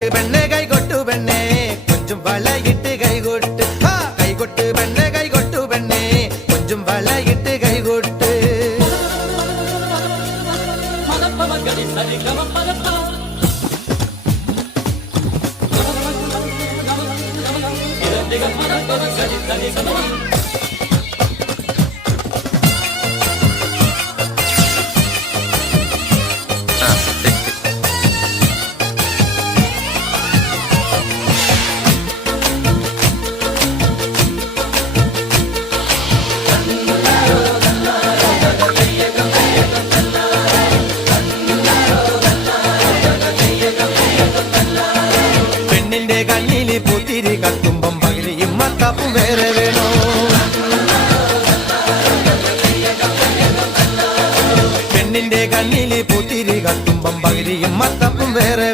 പെണ്ണെ കൈകൊട്ടു പെണ്ണെ കൊഞ്ചും വളയിട്ട് കൈകൊട്ട് കൈകൊട്ട് പെണ്ണെ കൈകൊട്ടു പെണ്ണെ കൊഞ്ചും വളയിട്ട് കൈകൊട്ട് പെണ്ണിന്റെ കണ്ണില് പൂത്തിരി കത്തുമ്പം പകലിയും മത്താപ്പും വേറെ വേണോ പെണ്ണിന്റെ കണ്ണില് പൂത്തിരി കത്തുമ്പം പകലിയും മത്താപ്പും വേറെ